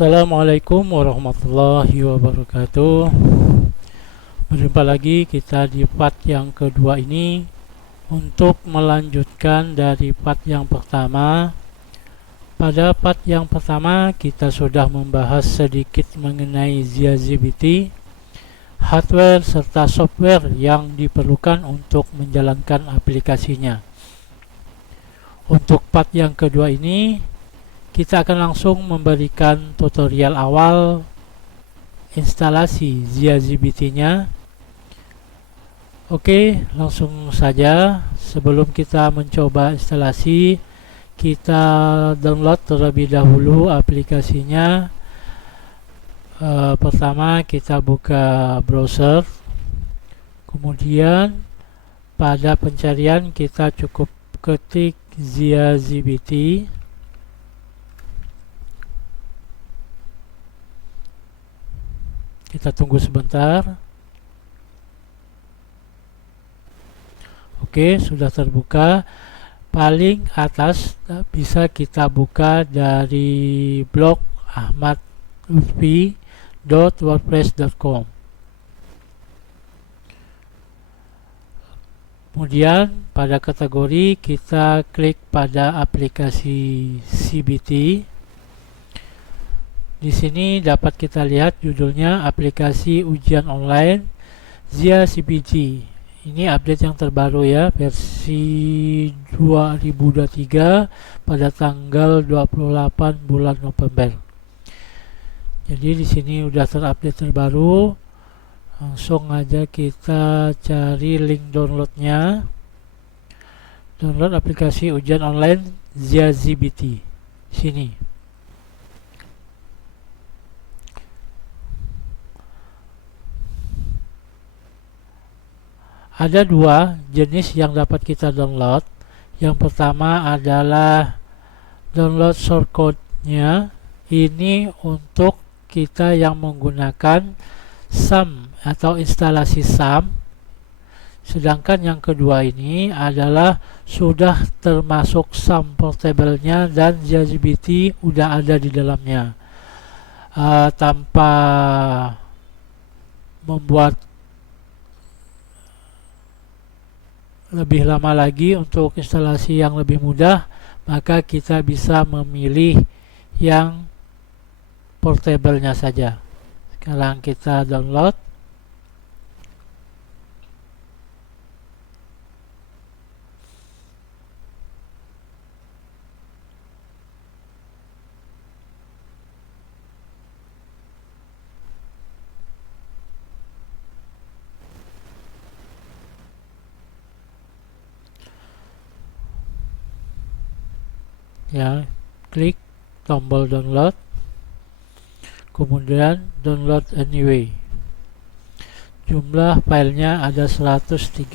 Assalamualaikum warahmatullahi wabarakatuh. Berjumpa lagi kita di part yang kedua ini untuk melanjutkan dari part yang pertama. Pada part yang pertama kita sudah membahas sedikit mengenai ZiaZBT, hardware serta software yang diperlukan untuk menjalankan aplikasinya. Untuk part yang kedua ini kita akan langsung memberikan tutorial awal instalasi ZiaZBT-nya. Oke, langsung saja. Sebelum kita mencoba instalasi, kita download terlebih dahulu aplikasinya. Pertama kita buka browser, kemudian pada pencarian kita cukup ketik ZiaZBT. Kita tunggu sebentar. Oke, sudah terbuka. Paling atas bisa kita buka dari blog ahmadlutfi.wordpress.com. Kemudian pada kategori kita klik pada aplikasi CBT. Di sini dapat kita lihat judulnya aplikasi ujian online ZiaZBT. Ini update yang terbaru ya, versi 2023 pada tanggal 28 bulan November. Jadi di sini udah terupdate terbaru. Langsung aja kita cari link downloadnya. Download aplikasi ujian online ZiaZBT. Sini. Ada dua jenis yang dapat kita download. Yang pertama adalah download shortcode-nya. Ini untuk kita yang menggunakan SAM atau instalasi SAM. Sedangkan yang kedua ini adalah sudah termasuk SAM portable-nya dan ZiaZBT udah ada di dalamnya. Tanpa membuat lebih lama lagi untuk instalasi yang lebih mudah, maka kita bisa memilih yang portable-nya saja. Sekarang kita download. Ya, klik tombol download, kemudian download anyway. Jumlah filenya ada 113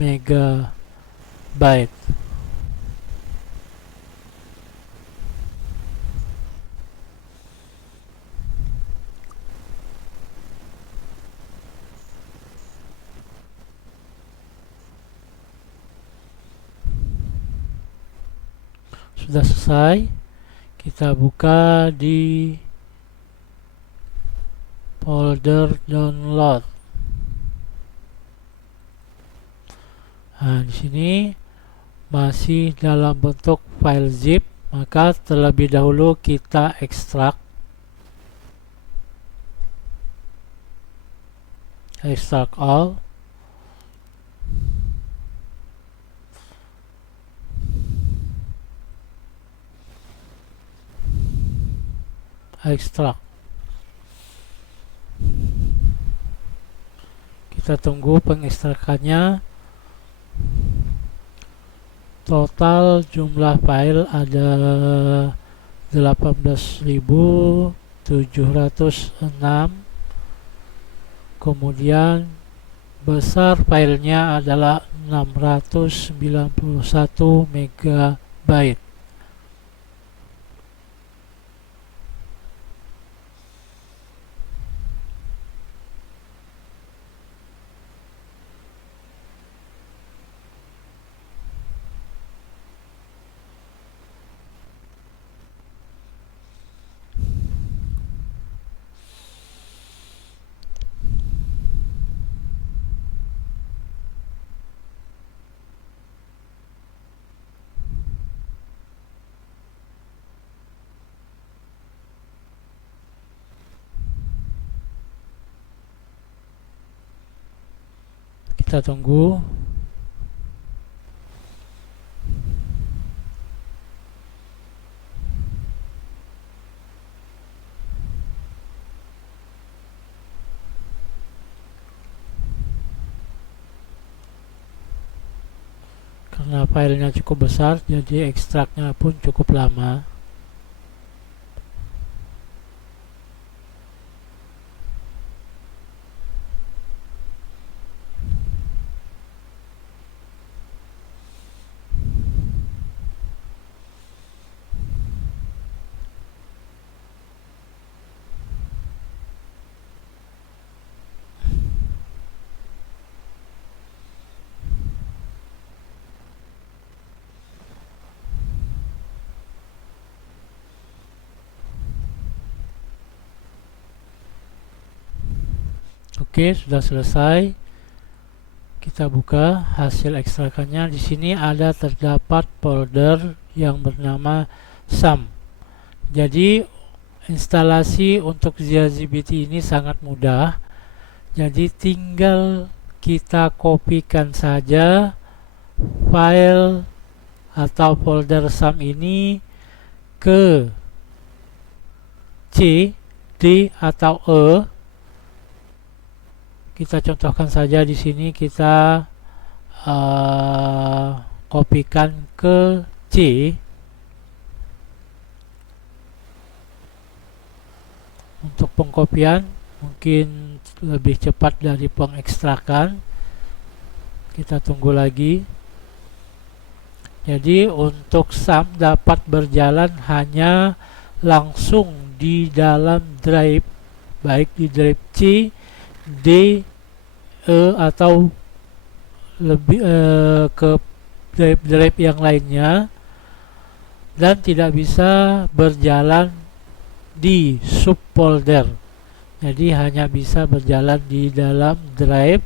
megabyte. Sudah selesai, kita buka di folder download. Nah, di sini masih dalam bentuk file zip, maka terlebih dahulu kita ekstrak all. Ekstrak. Kita tunggu pengekstrakannya. Total jumlah file ada 18.706. Kemudian besar filenya adalah 691 megabyte. Kita tunggu. Karena filenya cukup besar, jadi ekstraknya pun cukup lama. Oke, sudah selesai. Kita buka hasil ekstrakannya. Di sini ada terdapat folder yang bernama SAM. Jadi instalasi untuk ZiaZBT ini sangat mudah. Jadi tinggal kita kopikan saja file atau folder SAM ini ke C, D atau E. Kita contohkan saja di sini, kita kopikan ke C. Untuk pengkopian mungkin lebih cepat dari pengekstrakan. Kita tunggu lagi. Jadi untuk SAM dapat berjalan hanya langsung di dalam drive, baik di drive C, D, E atau lebih ke drive-drive yang lainnya, dan tidak bisa berjalan di subfolder. Jadi hanya bisa berjalan di dalam drive.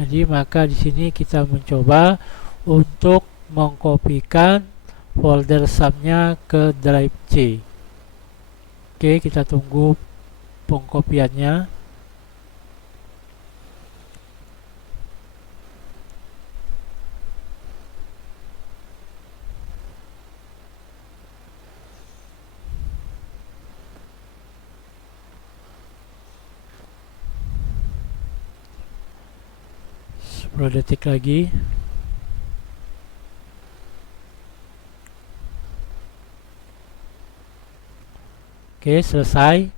Jadi maka di sini kita mencoba untuk mengkopikan folder SAM-nya ke drive C. Oke, kita tunggu pengkopiannya. Detik lagi. Oke, selesai.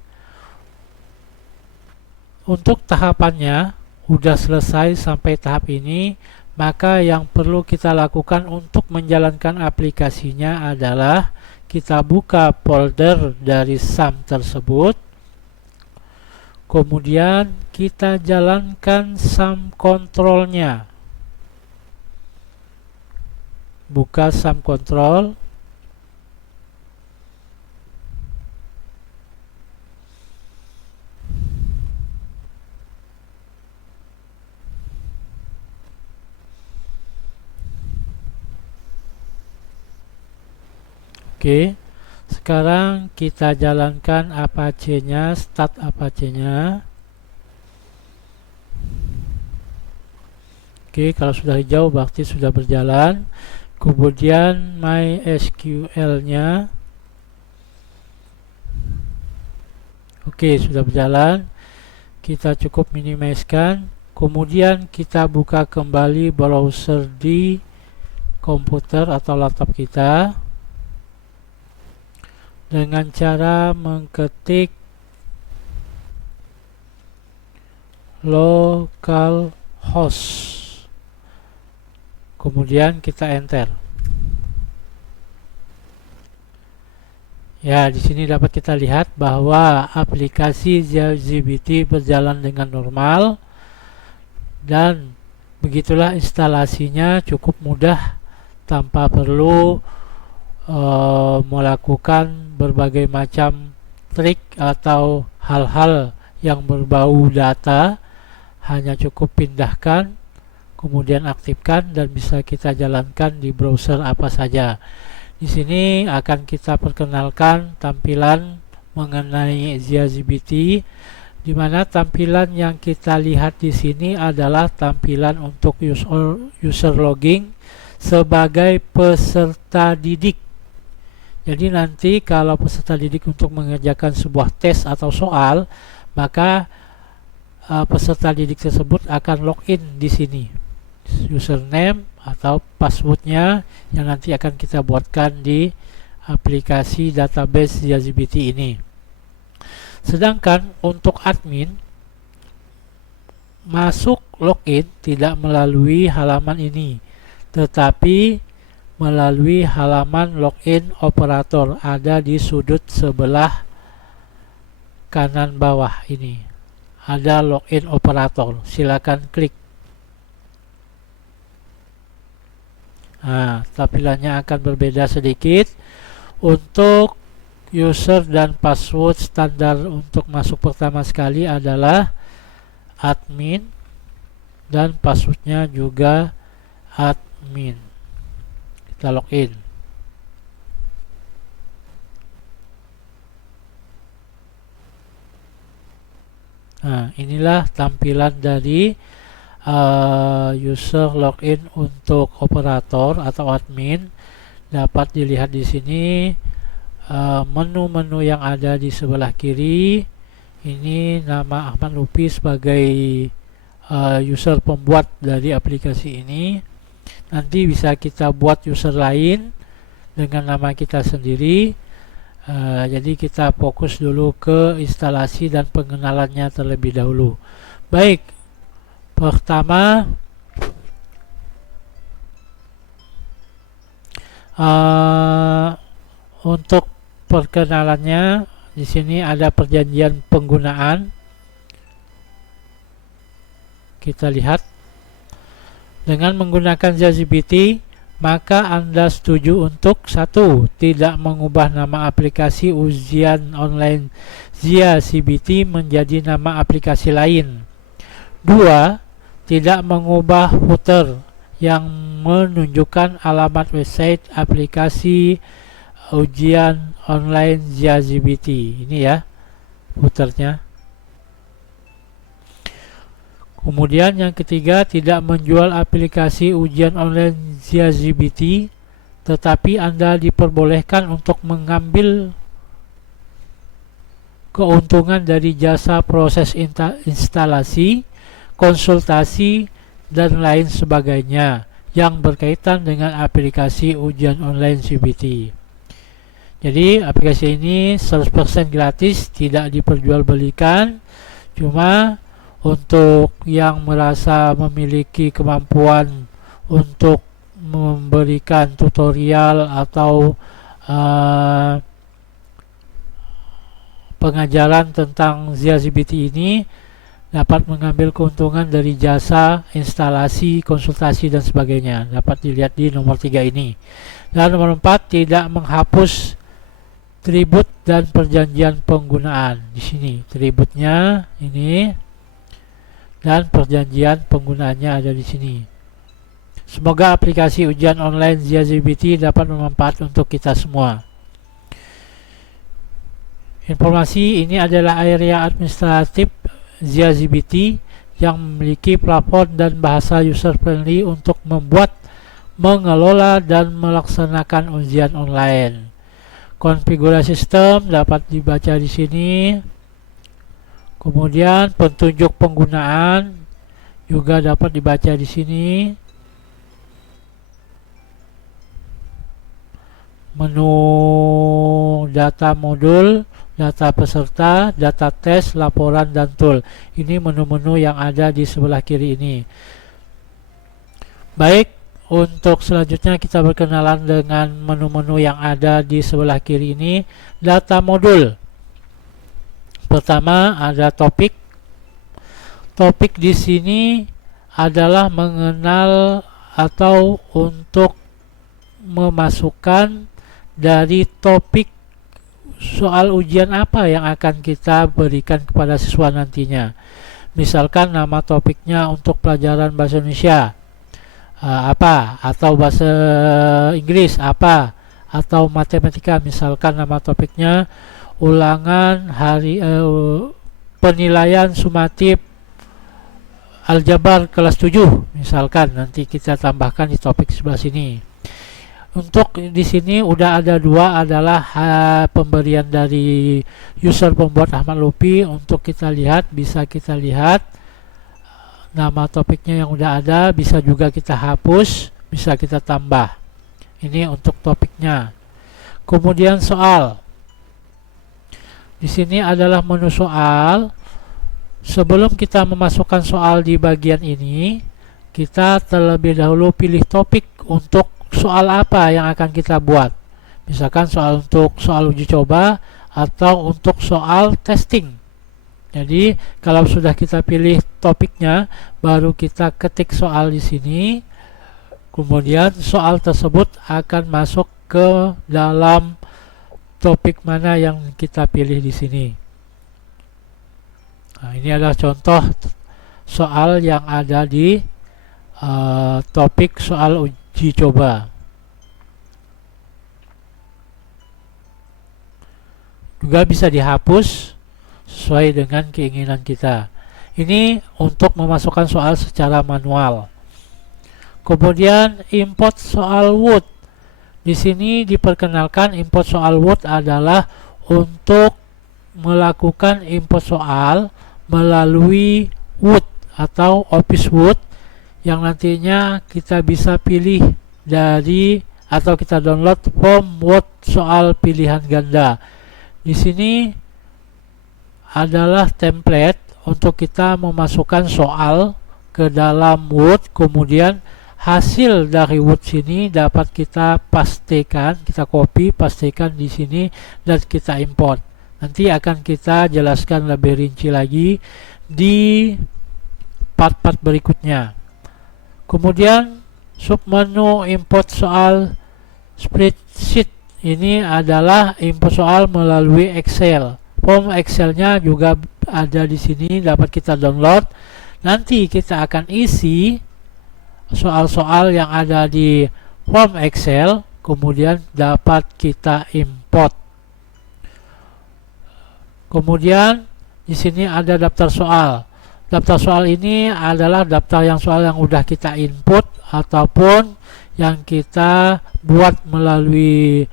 Untuk tahapannya udah selesai sampai tahap ini, maka yang perlu kita lakukan untuk menjalankan aplikasinya adalah kita buka folder dari SAM tersebut. Kemudian kita jalankan SAM control-nya. Buka SAM control. Oke. Sekarang kita jalankan Apache-nya, start Apache-nya. Oke, kalau sudah hijau berarti sudah berjalan. Kemudian MySQL-nya. Oke, sudah berjalan. Kita cukup minimizekan. Kemudian kita buka kembali browser di komputer atau laptop kita dengan cara mengketik localhost, kemudian kita enter. Ya, di sini dapat kita lihat bahwa aplikasi ZiaZBT berjalan dengan normal, dan begitulah instalasinya, cukup mudah tanpa perlu melakukan berbagai macam trik atau hal-hal yang berbau data. Hanya cukup pindahkan, kemudian aktifkan, dan bisa kita jalankan di browser apa saja. Di sini akan kita perkenalkan tampilan mengenai ZiaZBT di mana tampilan yang kita lihat di sini adalah tampilan untuk user logging sebagai peserta didik. Jadi nanti kalau peserta didik untuk mengerjakan sebuah tes atau soal, maka peserta didik tersebut akan login di sini, username atau passwordnya yang nanti akan kita buatkan di aplikasi database ZiaGPT ini. Sedangkan untuk admin masuk login tidak melalui halaman ini, tetapi melalui halaman login operator, ada di sudut sebelah kanan bawah ini. Ada login operator, silakan klik. Nah, tampilannya akan berbeda sedikit. Untuk user dan password standar untuk masuk pertama sekali adalah admin, dan passwordnya juga admin. Kita login. Nah, inilah tampilan dari user login untuk operator atau admin. Dapat dilihat di sini menu-menu yang ada di sebelah kiri. Ini nama Ahmad Lutfi sebagai user pembuat dari aplikasi ini. Nanti bisa kita buat user lain dengan nama kita sendiri. Jadi kita fokus dulu ke instalasi dan pengenalannya terlebih dahulu. Baik, pertama untuk perkenalannya, di sini ada perjanjian penggunaan. Kita lihat, dengan menggunakan ZiaGPT, maka Anda setuju untuk 1. Tidak mengubah nama aplikasi ujian online ZiaGPT menjadi nama aplikasi lain. 2. Tidak mengubah footer yang menunjukkan alamat website aplikasi ujian online ZiaGPT. Ini ya footernya. Kemudian yang ketiga, tidak menjual aplikasi ujian online ZiaGPT, tetapi Anda diperbolehkan untuk mengambil keuntungan dari jasa proses instalasi, konsultasi, dan lain sebagainya yang berkaitan dengan aplikasi ujian online ZiaGPT. Jadi aplikasi ini 100% gratis, tidak diperjualbelikan. Cuma untuk yang merasa memiliki kemampuan untuk memberikan tutorial atau pengajaran tentang ZiaGPT ini, dapat mengambil keuntungan dari jasa instalasi, konsultasi, dan sebagainya. Dapat dilihat di nomor 3 ini. Dan nomor 4, tidak menghapus tribut dan perjanjian penggunaan. Di sini tributnya ini, dan perjanjian penggunaannya ada di sini. Semoga aplikasi ujian online ZiaGPT dapat bermanfaat untuk kita semua. Informasi ini adalah area administratif ZiaGPT yang memiliki platform dan bahasa user friendly untuk membuat, mengelola, dan melaksanakan ujian online. Konfigurasi sistem dapat dibaca di sini. Kemudian petunjuk penggunaan juga dapat dibaca di sini. Menu data modul, data peserta, data tes, laporan, dan tool. Ini menu-menu yang ada di sebelah kiri ini. Baik, untuk selanjutnya kita berkenalan dengan menu-menu yang ada di sebelah kiri ini. Data modul. Pertama ada topik. Topik di sini adalah mengenal atau untuk memasukkan dari topik soal ujian apa yang akan kita berikan kepada siswa nantinya. Misalkan nama topiknya untuk pelajaran bahasa Indonesia apa, atau bahasa Inggris apa, atau matematika. Misalkan nama topiknya ulangan hari penilaian sumatif aljabar kelas 7 misalkan, nanti kita tambahkan di topik sebelah sini. Untuk di sini udah ada dua, adalah pemberian dari user pembuat Ahmad Lutfi. Untuk kita lihat, bisa kita lihat nama topiknya yang udah ada, bisa juga kita hapus, bisa kita tambah. Ini untuk topiknya. Kemudian soal. Di sini adalah menu soal. Sebelum kita memasukkan soal di bagian ini, kita terlebih dahulu pilih topik untuk soal apa yang akan kita buat. Misalkan soal untuk soal uji coba atau untuk soal testing. Jadi kalau sudah kita pilih topiknya, baru kita ketik soal di sini. Kemudian soal tersebut akan masuk ke dalam topik mana yang kita pilih di sini. Nah, ini adalah contoh soal yang ada di topik soal uji coba. Juga bisa dihapus sesuai dengan keinginan kita. Ini untuk memasukkan soal secara manual. Kemudian import soal Word. Di sini diperkenalkan import soal Word adalah untuk melakukan import soal melalui Word atau Office Word, yang nantinya kita bisa pilih dari atau kita download form Word soal pilihan ganda. Di sini adalah template untuk kita memasukkan soal ke dalam Word, kemudian hasil dari Word sini dapat kita pastikan, kita copy, pastikan di sini dan kita import. Nanti akan kita jelaskan lebih rinci lagi di part-part berikutnya. Kemudian submenu import soal spreadsheet. Ini adalah import soal melalui Excel. Form Excelnya juga ada di sini, dapat kita download. Nanti kita akan isi soal-soal yang ada di form Excel, kemudian dapat kita import. Kemudian di sini ada daftar soal. Daftar soal ini adalah daftar soal yang udah kita input ataupun yang kita buat melalui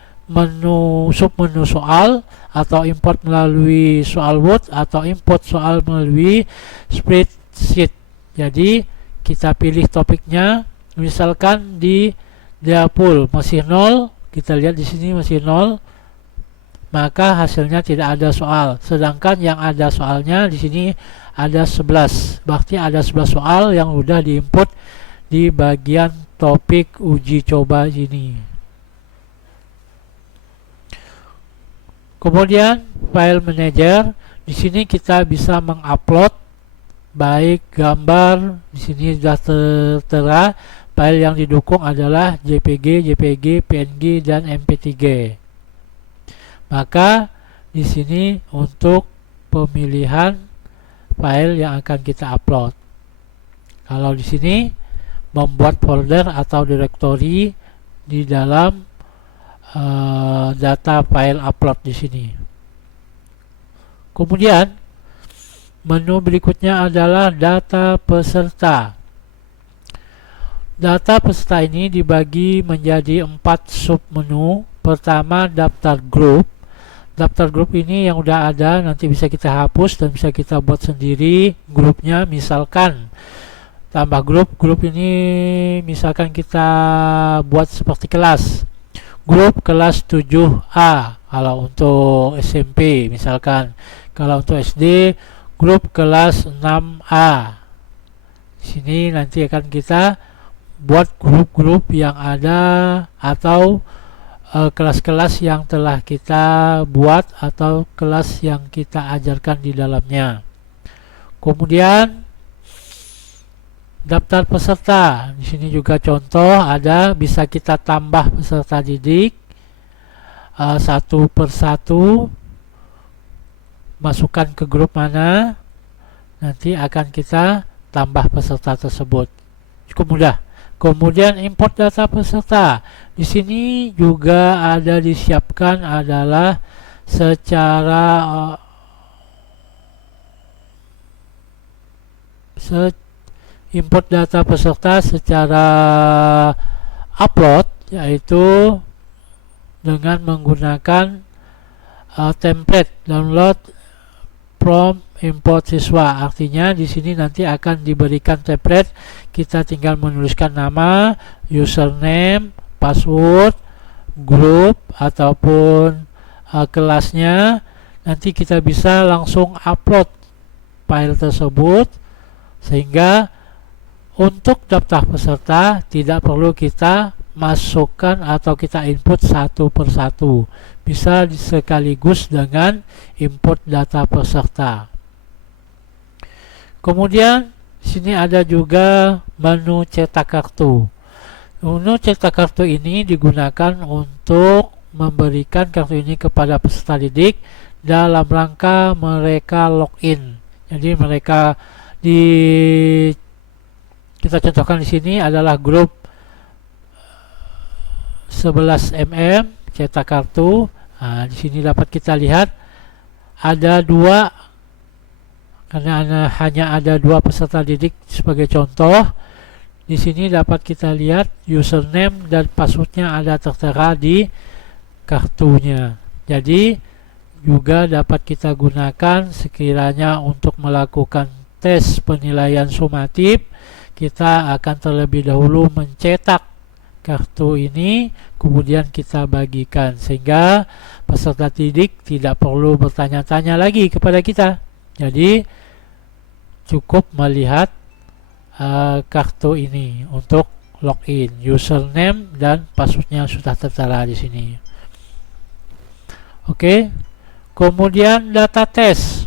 submenu soal, atau import melalui soal Word, atau import soal melalui spreadsheet. Jadi kita pilih topiknya, misalkan di Diapul masih 0, kita lihat di sini masih 0, maka hasilnya tidak ada soal. Sedangkan yang ada soalnya di sini ada 11, berarti ada 11 soal yang udah diinput di bagian topik uji coba ini. Kemudian file manager, di sini kita bisa mengupload baik gambar, di sini sudah tertera. File yang didukung adalah JPG, JPG, PNG dan MP3. Maka di sini untuk pemilihan file yang akan kita upload. Kalau di sini membuat folder atau directory di dalam data file upload di sini. Kemudian menu berikutnya adalah data peserta. Data peserta ini dibagi menjadi 4 submenu. Pertama, daftar grup. Daftar grup ini yang udah ada nanti bisa kita hapus dan bisa kita buat sendiri grupnya. Misalkan tambah grup ini misalkan kita buat seperti kelas. Grup kelas 7A kalau untuk SMP misalkan. Kalau untuk SD, grup kelas 6A. Di sini nanti akan kita buat grup-grup yang ada atau kelas-kelas yang telah kita buat atau kelas yang kita ajarkan di dalamnya. Kemudian daftar peserta. Di sini juga contoh ada, bisa kita tambah peserta didik satu persatu, masukkan ke grup mana, nanti akan kita tambah peserta tersebut. Cukup mudah. Kemudian import data peserta. Di sini juga ada disiapkan adalah secara import data peserta secara upload, yaitu dengan menggunakan template download from import siswa. Artinya di sini nanti akan diberikan template, kita tinggal menuliskan nama, username, password, grup ataupun kelasnya. Nanti kita bisa langsung upload file tersebut, sehingga untuk daftar peserta tidak perlu kita masukkan atau kita input satu persatu, bisa sekaligus dengan import data peserta. Kemudian sini ada juga menu cetak kartu. Menu cetak kartu ini digunakan untuk memberikan kartu ini kepada peserta didik dalam rangka mereka login. Jadi mereka kita contohkan di sini adalah grup 11 mm cetak kartu. Nah, di sini dapat kita lihat ada dua, karena hanya ada dua peserta didik sebagai contoh. Di sini dapat kita lihat username dan passwordnya ada tertera di kartunya. Jadi juga dapat kita gunakan sekiranya untuk melakukan tes penilaian sumatif. Kita akan terlebih dahulu mencetak kartu ini, kemudian kita bagikan, sehingga peserta didik tidak perlu bertanya-tanya lagi kepada kita. Jadi cukup melihat kartu ini untuk login, username dan passwordnya sudah tertera di sini. Oke, kemudian data tes.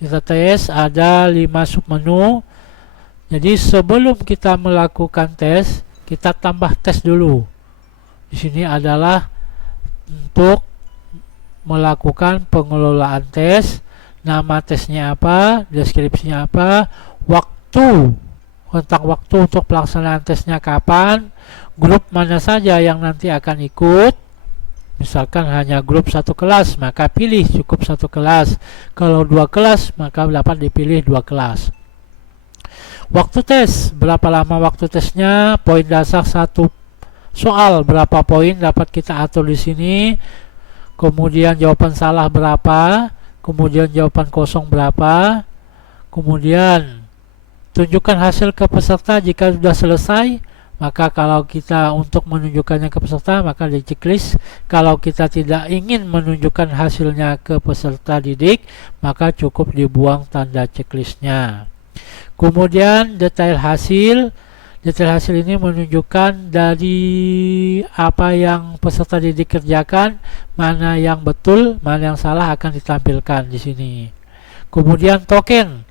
Data tes ada 5 submenu. Jadi sebelum kita melakukan tes, kita tambah tes dulu. Di sini adalah untuk melakukan pengelolaan tes, nama tesnya apa, deskripsinya apa, waktu, tentang waktu untuk pelaksanaan tesnya kapan, grup mana saja yang nanti akan ikut. Misalkan hanya grup 1 kelas, maka pilih cukup 1 kelas. Kalau 2 kelas, maka dapat dipilih 2 kelas. Waktu tes, berapa lama waktu tesnya, poin dasar 1 soal berapa poin dapat kita atur di sini. Kemudian jawaban salah berapa, kemudian jawaban kosong berapa. Kemudian tunjukkan hasil ke peserta jika sudah selesai. Maka kalau kita untuk menunjukkannya ke peserta, maka di checklist. Kalau kita tidak ingin menunjukkan hasilnya ke peserta didik, maka cukup dibuang tanda checklistnya. Kemudian detail hasil. Detail hasil ini menunjukkan dari apa yang peserta didik kerjakan, mana yang betul, mana yang salah akan ditampilkan di sini. Kemudian token.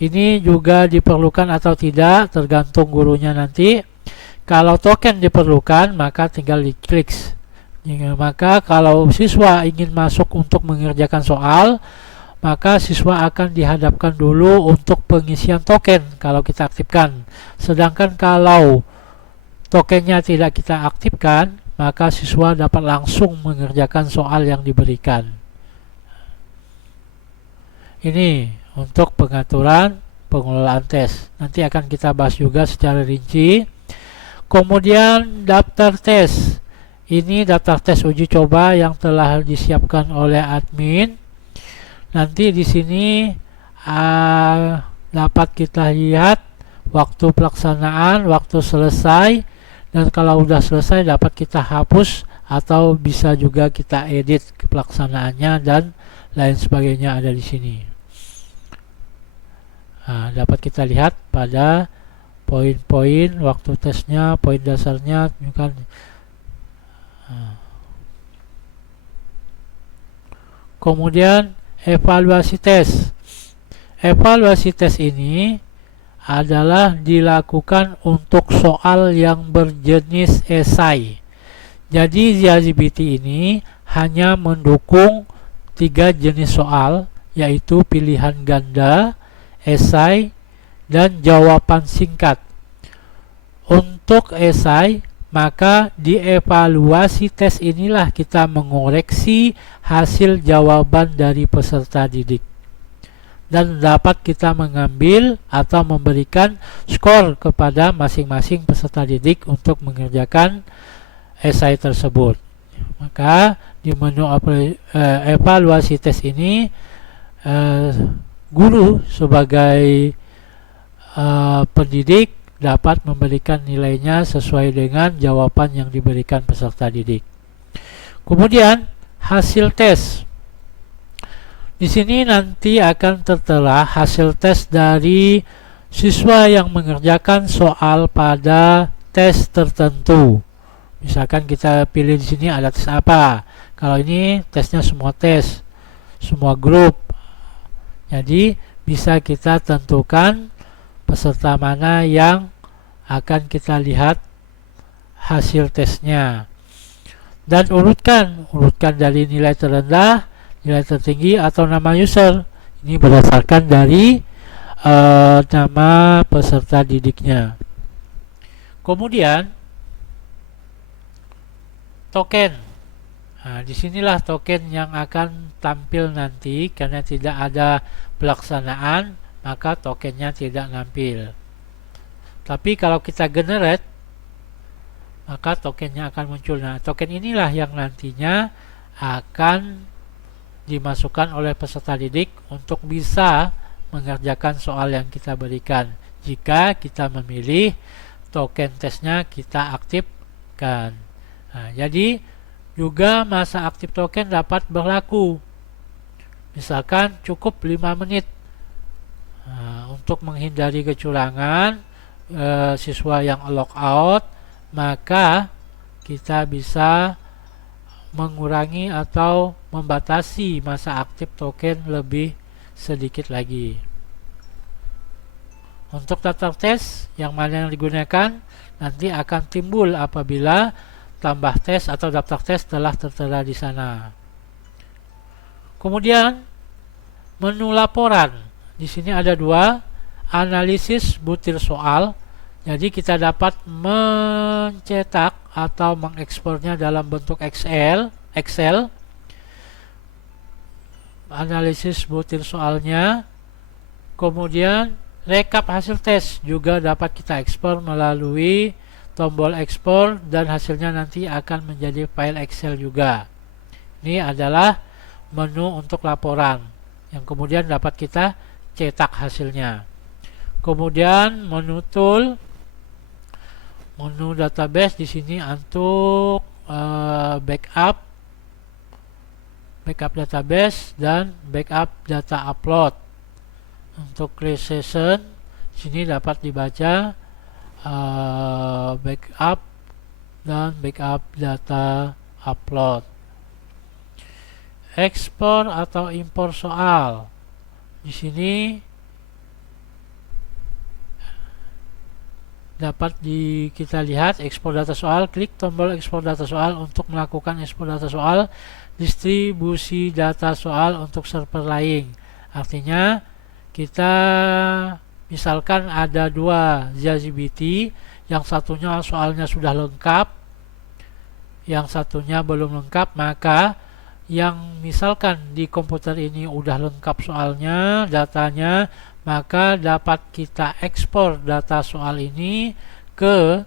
Ini juga diperlukan atau tidak, tergantung gurunya nanti. Kalau token diperlukan, maka tinggal diklik. Maka kalau siswa ingin masuk untuk mengerjakan soal, maka siswa akan dihadapkan dulu untuk pengisian token kalau kita aktifkan. Sedangkan kalau tokennya tidak kita aktifkan, maka siswa dapat langsung mengerjakan soal yang diberikan. Ini untuk pengaturan pengelolaan tes. Nanti akan kita bahas juga secara rinci. Kemudian daftar tes. Ini daftar tes uji coba yang telah disiapkan oleh admin. Nanti di sini dapat kita lihat waktu pelaksanaan, waktu selesai, dan kalau sudah selesai dapat kita hapus atau bisa juga kita edit pelaksanaannya dan lain sebagainya ada di sini. Dapat kita lihat pada poin-poin waktu tesnya, poin dasarnya, bukan. Kemudian evaluasi tes. Evaluasi tes ini adalah dilakukan untuk soal yang berjenis esai. Jadi ZiaGPT ini hanya mendukung 3 jenis soal, yaitu pilihan ganda, esai, dan jawaban singkat. Untuk esai, maka di evaluasi tes inilah kita mengoreksi hasil jawaban dari peserta didik. dan dapat kita mengambil atau memberikan skor kepada masing-masing peserta didik untuk mengerjakan esai tersebut. Maka di menu evaluasi tes ini guru sebagai pendidik dapat memberikan nilainya sesuai dengan jawaban yang diberikan peserta didik. Kemudian hasil tes. Di sini nanti akan tertera hasil tes dari siswa yang mengerjakan soal pada tes tertentu. Misalkan kita pilih di sini ada tes apa. Kalau ini tesnya semua tes, semua grup. Jadi bisa kita tentukan peserta mana yang akan kita lihat hasil tesnya. Dan urutkan dari nilai terendah, nilai tertinggi atau nama user. Ini berdasarkan dari nama peserta didiknya. Kemudian token. Nah, disinilah token yang akan tampil nanti. Karena tidak ada pelaksanaan, maka tokennya tidak nampil. Tapi kalau kita generate, maka tokennya akan muncul. Nah, token inilah yang nantinya akan dimasukkan oleh peserta didik untuk bisa mengerjakan soal yang kita berikan. Jika kita memilih token tesnya kita aktifkan. Nah, jadi juga masa aktif token dapat berlaku. Misalkan cukup 5 menit. Nah, untuk menghindari kecurangan siswa yang log out, maka kita bisa mengurangi atau membatasi masa aktif token lebih sedikit lagi. Untuk daftar tes yang mana yang digunakan nanti akan timbul apabila tambah tes atau daftar tes telah tertera di sana. Kemudian menu laporan. Di sini ada dua, analisis butir soal. Jadi kita dapat mencetak atau mengekspornya dalam bentuk Excel. Analisis butir soalnya. Kemudian rekap hasil tes juga dapat kita ekspor melalui tombol ekspor dan hasilnya nanti akan menjadi file Excel juga. Ini adalah menu untuk laporan yang kemudian dapat kita cetak hasilnya. Kemudian menu tool, menu database. Di sini untuk backup database dan backup data upload. Untuk close session, sini dapat dibaca backup dan backup data upload. Ekspor atau impor soal. Di sini dapat kita lihat ekspor data soal. Klik tombol ekspor data soal untuk melakukan ekspor data soal. Distribusi data soal untuk server lain. Artinya kita misalkan ada dua ZiaGBT, yang satunya soalnya sudah lengkap, yang satunya belum lengkap, maka yang misalkan di komputer ini udah lengkap soalnya, datanya, maka dapat kita ekspor data soal ini ke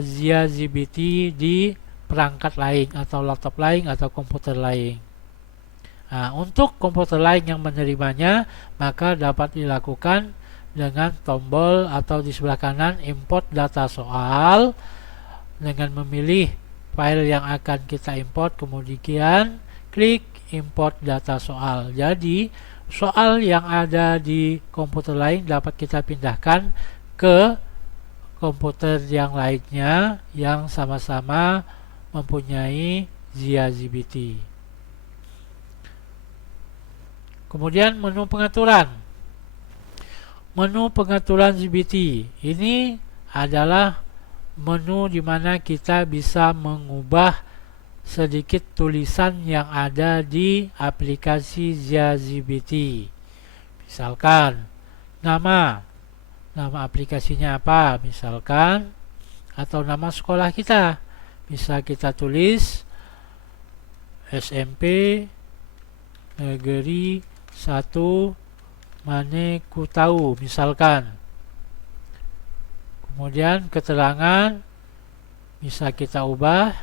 ZiaGBT di perangkat lain atau laptop lain atau komputer lain. Nah, untuk komputer lain yang menerimanya, maka dapat dilakukan dengan tombol atau di sebelah kanan import data soal dengan memilih file yang akan kita import, kemudian klik import data soal. Jadi soal yang ada di komputer lain dapat kita pindahkan ke komputer yang lainnya yang sama-sama mempunyai ZiaGBT. Kemudian menu pengaturan. Menu pengaturan ZiaGBT ini adalah menu di mana kita bisa mengubah sedikit tulisan yang ada di aplikasi ZiaGBT. Misalkan nama aplikasinya apa, misalkan, atau nama sekolah kita. Bisa kita tulis SMP Negeri 1 mane ku tahu misalkan. Kemudian keterangan bisa kita ubah.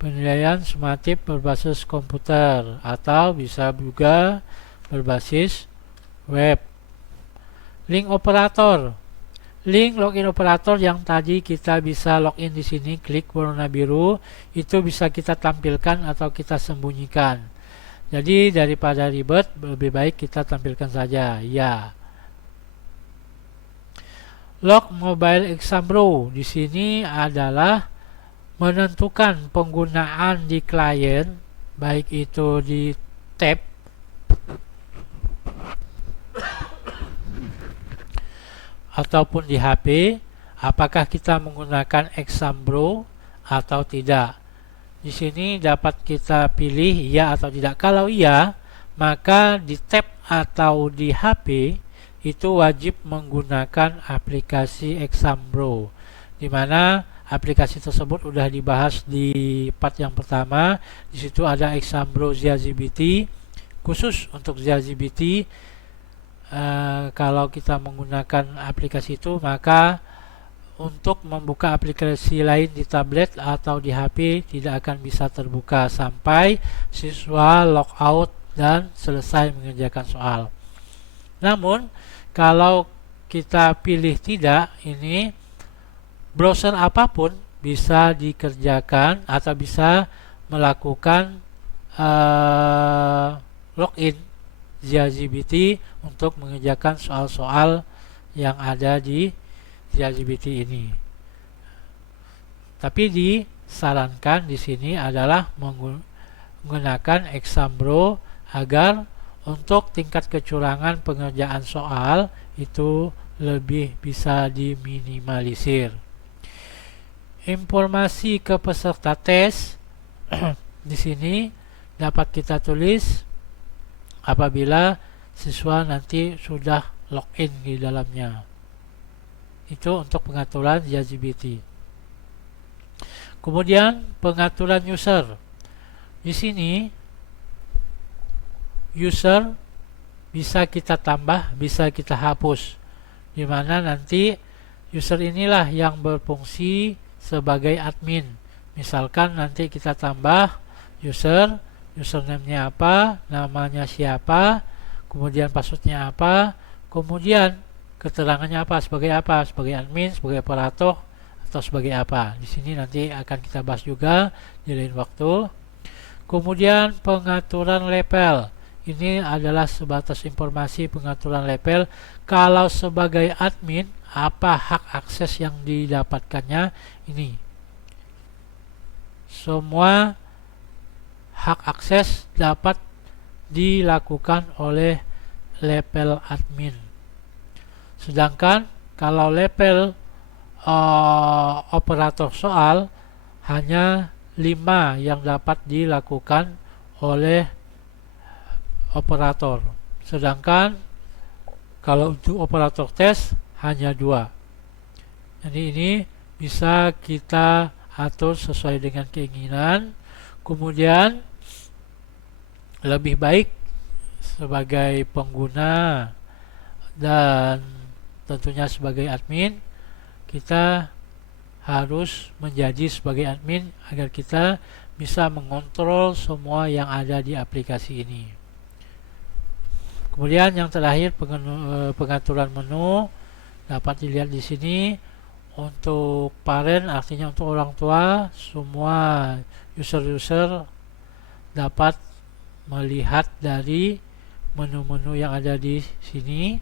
Penilaian sematif berbasis komputer atau bisa juga berbasis web. Link operator. Link login operator yang tadi kita bisa login di sini, klik warna biru, itu bisa kita tampilkan atau kita sembunyikan. Jadi daripada ribet, lebih baik kita tampilkan saja. Ya. Log Mobile Exambro di sini adalah menentukan penggunaan di klien, baik itu di tab ataupun di HP, apakah kita menggunakan Exambro atau tidak. Di sini dapat kita pilih iya atau tidak. Kalau iya, maka di tab atau di HP itu wajib menggunakan aplikasi Exambro, di mana aplikasi tersebut sudah dibahas di part yang pertama. Di situ ada Exambro ZiaGBT khusus untuk ZiaGBT. Kalau kita menggunakan aplikasi itu, maka untuk membuka aplikasi lain di tablet atau di HP tidak akan bisa terbuka sampai siswa logout dan selesai mengerjakan soal. Namun kalau kita pilih tidak, ini browser apapun bisa dikerjakan atau bisa melakukan login ZiaGBT untuk mengerjakan soal-soal yang ada di ZiaGBT ini. Tapi disarankan di sini adalah menggunakan Exambro agar untuk tingkat kecurangan pengerjaan soal itu lebih bisa diminimalisir. Informasi ke peserta tes di sini dapat kita tulis apabila siswa nanti sudah login di dalamnya. Itu untuk pengaturan ZiaGBT. Kemudian pengaturan user. Di sini user bisa kita tambah, bisa kita hapus. Di mana nanti user inilah yang berfungsi sebagai admin. Misalkan nanti kita tambah user, username-nya apa, namanya siapa, kemudian password-nya apa, kemudian keterangannya apa, sebagai admin, sebagai operator, atau sebagai apa. Di sini nanti akan kita bahas juga di lain waktu. Kemudian pengaturan level. Ini adalah sebatas informasi pengaturan level. Kalau sebagai admin, apa hak akses yang didapatkannya ini. Semua hak akses dapat dilakukan oleh level admin. Sedangkan kalau level operator soal hanya 5 yang dapat dilakukan oleh operator. Sedangkan kalau untuk operator tes hanya 2. Jadi ini bisa kita atur sesuai dengan keinginan. Kemudian lebih baik sebagai pengguna dan tentunya sebagai admin, kita harus menjadi sebagai admin agar kita bisa mengontrol semua yang ada di aplikasi ini. Kemudian yang terakhir pengaturan menu dapat dilihat di sini. Untuk parent artinya untuk orang tua, semua user-user dapat melihat dari menu-menu yang ada di sini.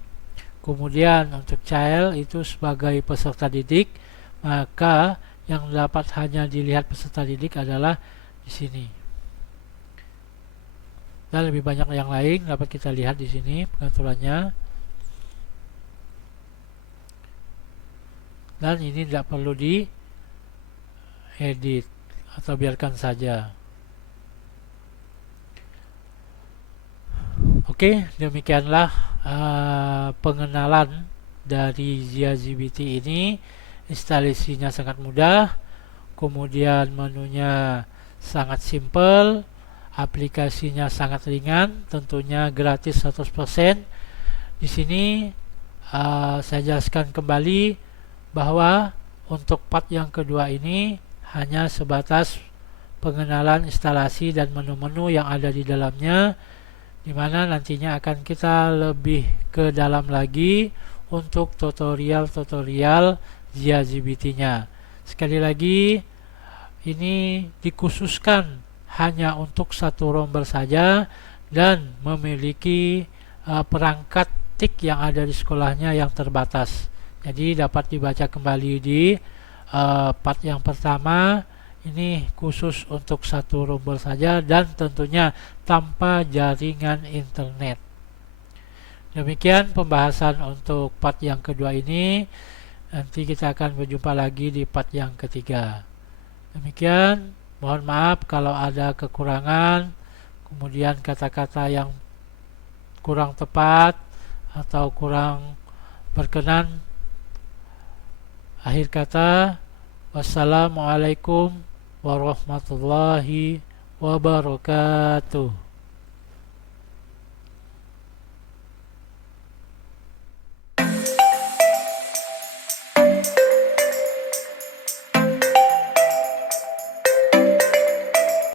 Kemudian untuk child itu sebagai peserta didik, maka yang dapat hanya dilihat peserta didik adalah di sini. Dan lebih banyak yang lain dapat kita lihat di sini pengaturannya. Dan ini tidak perlu di edit atau biarkan saja. Oke, demikianlah pengenalan dari ZiaGBT ini instalasinya sangat mudah, kemudian menunya sangat simple, aplikasinya sangat ringan, tentunya gratis 100%. Di sini saya jelaskan kembali bahwa untuk part yang kedua ini hanya sebatas pengenalan instalasi dan menu-menu yang ada di dalamnya, di mana nantinya akan kita lebih ke dalam lagi untuk tutorial-tutorial ZiaGBT-nya. Sekali lagi, ini dikhususkan hanya untuk satu rombel saja dan memiliki perangkat TIK yang ada di sekolahnya yang terbatas. Jadi dapat dibaca kembali di part yang pertama. Ini khusus untuk satu rombel saja dan tentunya tanpa jaringan internet. Demikian pembahasan untuk part yang kedua ini. Nanti kita akan berjumpa lagi di part yang ketiga. Demikian, mohon maaf kalau ada kekurangan, kemudian kata-kata yang kurang tepat atau kurang berkenan. Akhir kata, wassalamualaikum warahmatullahi wabarakatuh.